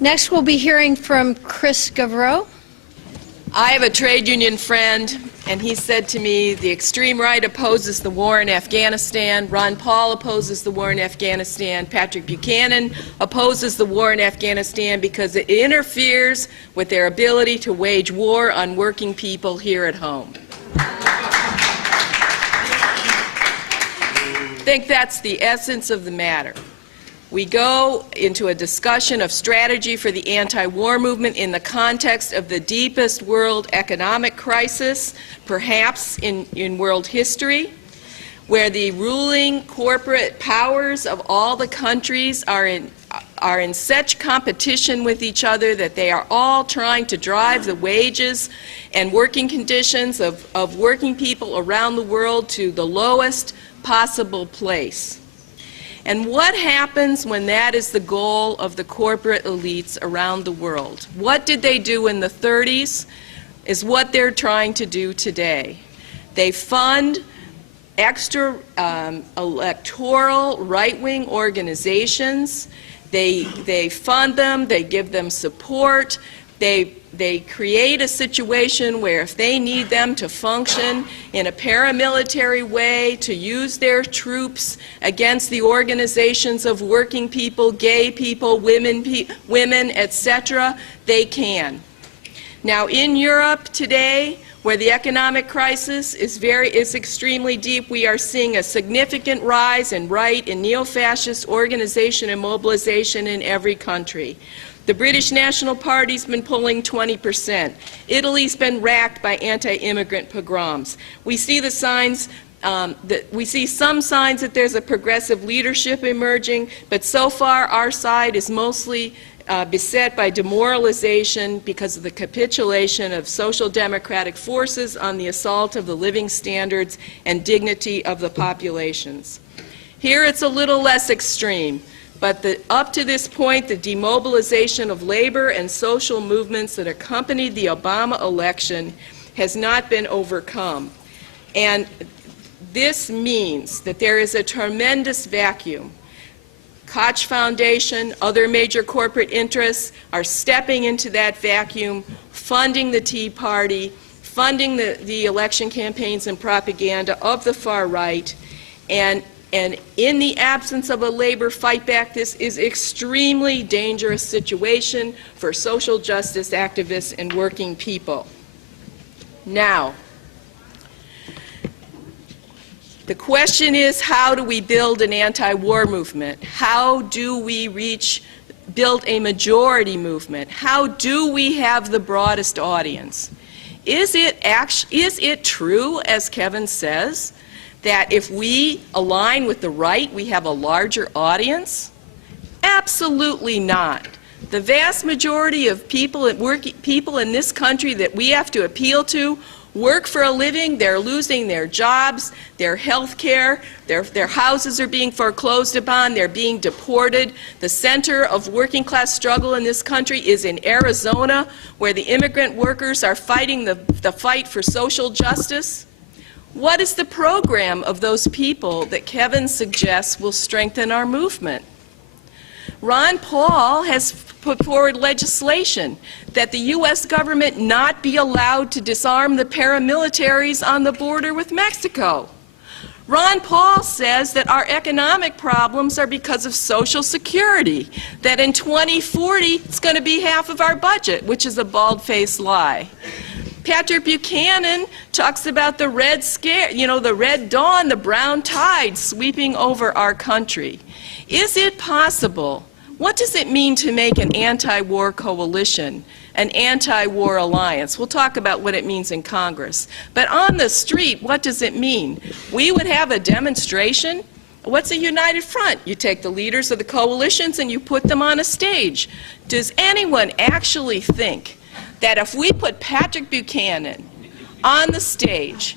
Next, we'll be hearing from Chris Gavreau. I have a trade union friend, and he said to me, the extreme right opposes the war in Afghanistan, Ron Paul opposes the war in Afghanistan, Patrick Buchanan opposes the war in Afghanistan because it interferes with their ability to wage war on working people here at home. I think that's the essence of the matter. We go into a discussion of strategy for the anti-war movement in the context of the deepest world economic crisis, perhaps in world history, where the ruling corporate powers of all the countries are in such competition with each other that they are all trying to drive the wages and working conditions of working people around the world to the lowest possible place. And what happens when that is the goal of the corporate elites around the world? What did they do in the 30s is what they're trying to do today. They fund extra electoral right-wing organizations. They fund them, they give them support, they create a situation where if they need them to function in a paramilitary way, to use their troops against the organizations of working people, gay people, women, etc., they can. Now in Europe today, where the economic crisis is extremely deep, we are seeing a significant rise in right and neo-fascist organization and mobilization in every country. The British National Party's been pulling 20%. Italy's been racked by anti-immigrant pogroms. We see the signs we see some signs that there's a progressive leadership emerging, but so far our side is mostly beset by demoralization because of the capitulation of social democratic forces on the assault of the living standards and dignity of the populations. Here it's a little less extreme. But up to this point, the demobilization of labor and social movements that accompanied the Obama election has not been overcome. And this means that there is a tremendous vacuum. Koch Foundation, other major corporate interests are stepping into that vacuum, funding the Tea Party, funding the election campaigns and propaganda of the far right, and in the absence of a labor fight back, this is an extremely dangerous situation for social justice activists and working people. Now, the question is, how do we build an anti-war movement? How do we build a majority movement? How do we have the broadest audience? Is it true, as Kevin says, that if we align with the right, we have a larger audience? Absolutely not. The vast majority of people in this country that we have to appeal to work for a living. They're losing their jobs, their health care, their houses are being foreclosed upon, they're being deported. The center of working class struggle in this country is in Arizona, where the immigrant workers are fighting the fight for social justice. What is the program of those people that Kevin suggests will strengthen our movement? Ron Paul has put forward legislation that the U.S. government not be allowed to disarm the paramilitaries on the border with Mexico. Ron Paul says that our economic problems are because of Social Security, that in 2040 it's going to be half of our budget, which is a bald-faced lie. Patrick Buchanan talks about the red scare, the red dawn, the brown tide sweeping over our country. Is it possible? What does it mean to make an anti-war coalition, an anti-war alliance? We'll talk about what it means in Congress. But on the street, what does it mean? We would have a demonstration. What's a united front? You take the leaders of the coalitions and you put them on a stage. Does anyone actually think that if we put Patrick Buchanan on the stage,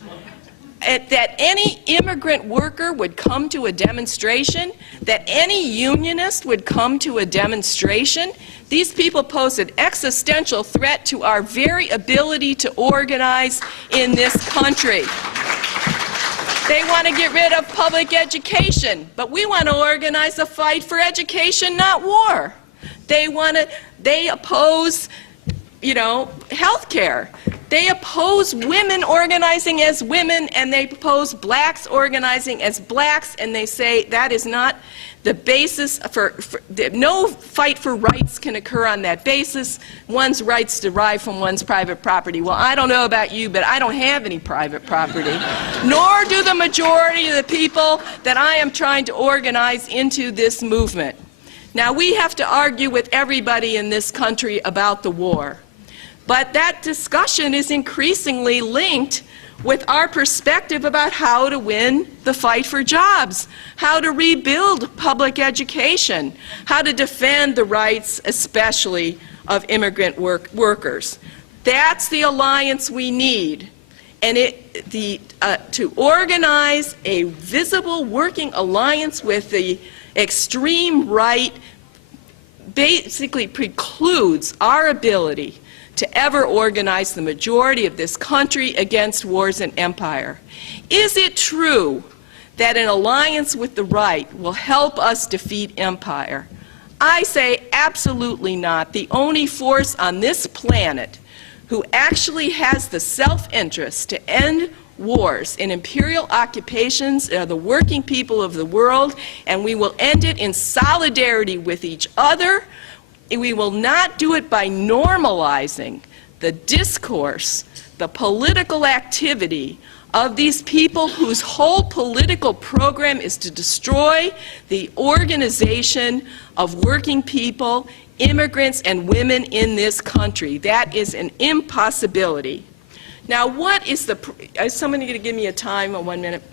that any immigrant worker would come to a demonstration, that any unionist would come to a demonstration? These people pose an existential threat to our very ability to organize in this country. They want to get rid of public education, but we want to organize a fight for education, not war. They oppose, health care. They oppose women organizing as women, and they oppose blacks organizing as blacks, and they say that is not the basis no fight for rights can occur on that basis. One's rights derive from one's private property. Well, I don't know about you, but I don't have any private property, nor do the majority of the people that I am trying to organize into this movement. Now, we have to argue with everybody in this country about the war. But that discussion is increasingly linked with our perspective about how to win the fight for jobs, how to rebuild public education, how to defend the rights, especially of immigrant workers. That's the alliance we need. And to organize a visible working alliance with the extreme right basically precludes our ability to ever organize the majority of this country against wars and empire. Is it true that an alliance with the right will help us defeat empire? I say absolutely not. The only force on this planet who actually has the self-interest to end wars and imperial occupations are the working people of the world, and we will end it in solidarity with each other. We will not do it by normalizing the discourse, the political activity of these people whose whole political program is to destroy the organization of working people, immigrants, and women in this country. That is an impossibility. Now, what is is somebody going to give me a time of 1 minute?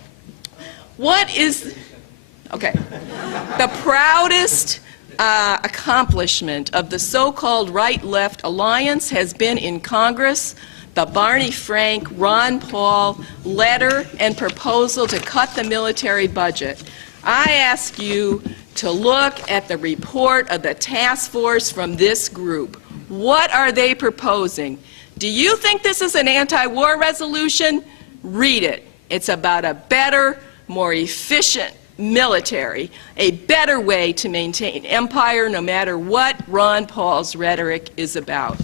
What is, okay, the proudest accomplishment of the so-called Right-Left Alliance has been in Congress, the Barney Frank, Ron Paul letter and proposal to cut the military budget. I ask you to look at the report of the task force from this group. What are they proposing? Do you think this is an anti-war resolution? Read it. It's about a better, more efficient military, a better way to maintain empire no matter what Ron Paul's rhetoric is about.